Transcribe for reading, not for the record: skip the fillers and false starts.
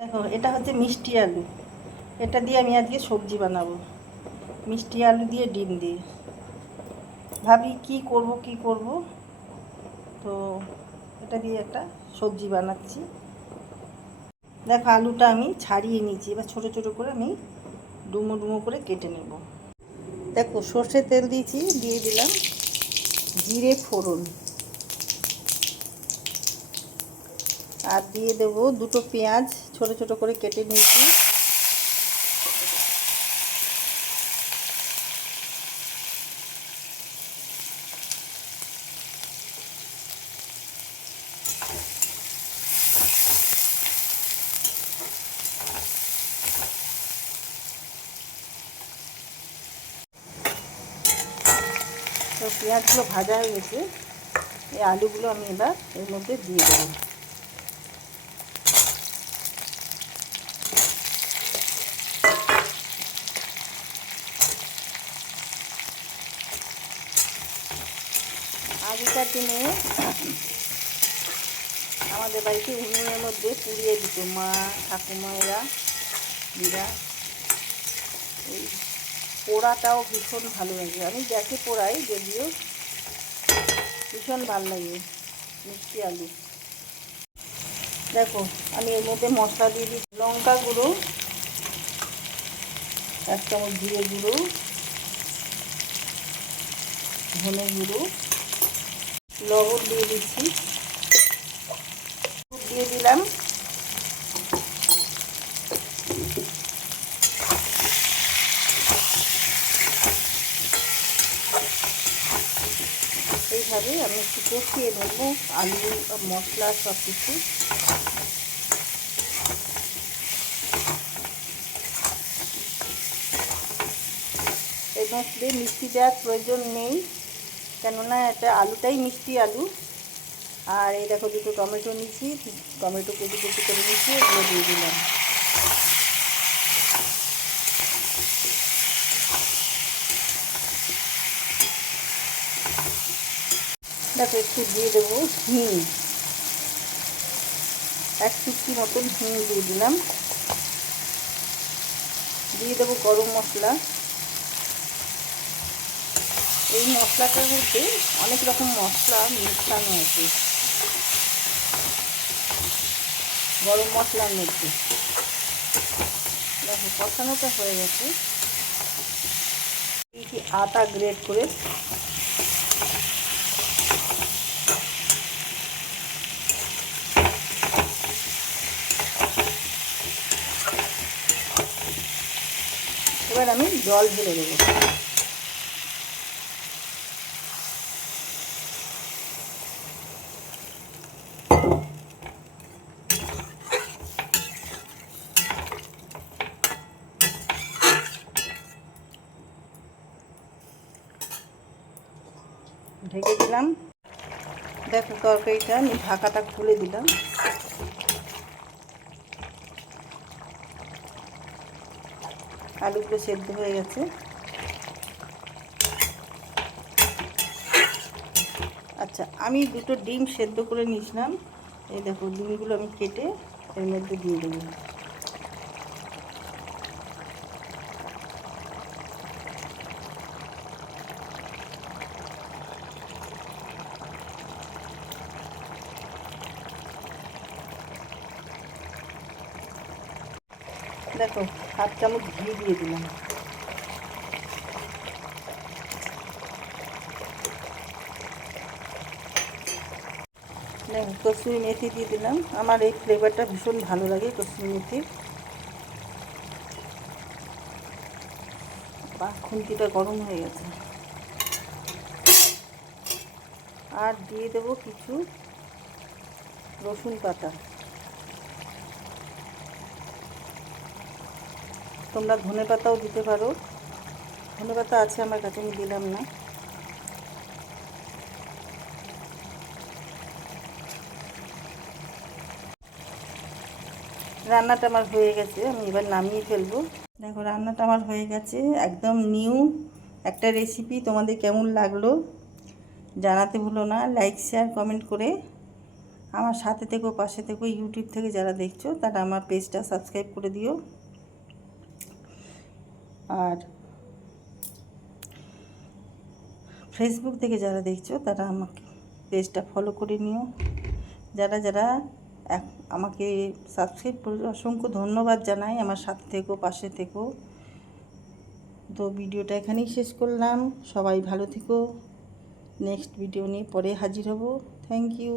দেখো, এটা হচ্ছে মিষ্টি আলু। এটা দিয়ে আমি আজকে সবজি বানাবো, মিষ্টি আলু দিয়ে ডিম দিয়ে। ভাবি কি করব, তো এটা দিয়ে একটা সবজি বানাচ্ছি। দেখো, আলুটা আমি ছাড়িয়ে নিয়েছি, এবার ছোট ছোট করে আমি ডুমো ডুমো করে কেটে নেব। দেখো, সর্ষের তেল দিয়েছি, দিয়ে দিলাম জিরে ফোড়ন, আর দিয়ে দেবো দুটো পেঁয়াজ ছোট ছোট করে কেটে নিয়েছি। তো পেঁয়াজগুলো ভাজা হয়ে গেছে, এই আলুগুলো আমি এবার এর মধ্যে দিয়ে দেবো। আগেকার দিনে আমাদের বাড়িতে উনুনের মধ্যে পুড়িয়ে দিত মা, ঠাকুমায়েরা, দিদা। এই পোড়াটাও ভীষণ ভালো লাগে। আমি গ্যাসে পোড়াই, যদিও ভীষণ ভালো লাগে মিষ্টি আলু। দেখো, আমি এর মধ্যে মশলা দিয়ে দিই। লঙ্কা গুঁড়ো 1 চামচ, জিরে গুঁড়ো, ধনে গুঁড়ো, লবণ দিয়ে দিচ্ছি, দিয়ে দিলাম। এইভাবে আমি একটু কষিয়ে নেব আলু মশলা সব কিছু। এর মধ্যে মিষ্টি দেওয়ার প্রয়োজন নেই, কেননা এটা আলুটাই মিষ্টি আলু। আর এই দেখো, দুটো টমেটো নিচ্ছি, টমেটো কেটে কেটে করে নিচ্ছি, এগুলো দিয়ে দিলাম। দেখো, একটু দিয়ে দেবো হিং, 1 চুটকি মতন হিং দিয়ে দিলাম। দিয়ে দেবো গরম মশলা। এই মশলাটার মধ্যে অনেক রকম মশলা মিশানো আছে গরম মশলার মধ্যে। দেখো, কষানোটা হয়ে গেছে। কি আটা গ্রেট করে এবার আমি জল ঢেলে দেবো। ঢেকে দিলাম। দেখো, তরকারিটা আমি ঢাকাটা খুলে দিলাম। আলুগুলো সেদ্ধ হয়ে গেছে। আচ্ছা, আমি দুটো ডিম সেদ্ধ করে নিয়েছিলাম। এই দেখো, ডিমগুলো আমি কেটে এর মধ্যে দিয়ে দেবো। দেখো, 1 চামচ ঘি দিয়ে দিলাম। দেখো, কসুরি মেথি দিয়ে দিলাম। আমার এই ফ্লেভারটা ভীষণ ভালো লাগে কসুরি মেথির। বা খুন্তিটা গরম হয়ে গেছে। আর দিয়ে দেবো কিছু রসুন পাতা। তোমরা ধনে পাতাও দিতে পারো, ধনে পাতা আছে আমার কাছে, আমি দিলাম না। রান্নাটা আমার হয়ে গেছে, আমি এবার নামিয়ে ফেলবো। দেখো, রান্নাটা আমার হয়ে গেছে, একদম নিউ একটা রেসিপি। তোমাদের কেমন লাগলো জানাতে ভুলো না, লাইক শেয়ার কমেন্ট করে আমার সাথে থেকো, পাশে থেকো। ইউটিউব থেকে যারা দেখছো তারা আমার পেজটা সাবস্ক্রাইব করে দিও। আর ফেসবুক থেকে যারা দেখছো তারা আমাকে পেজটা ফলো করে নিও। যারা যারা আমাকে সাবস্ক্রাইব করে অসংখ্য ধন্যবাদ জানাই। আমার সাথে থেকো, পাশে থেকো। তো ভিডিওটা এখানেই শেষ করলাম। সবাই ভালো থেকো। নেক্সট ভিডিও নিয়ে পরে হাজির হব। Thank you.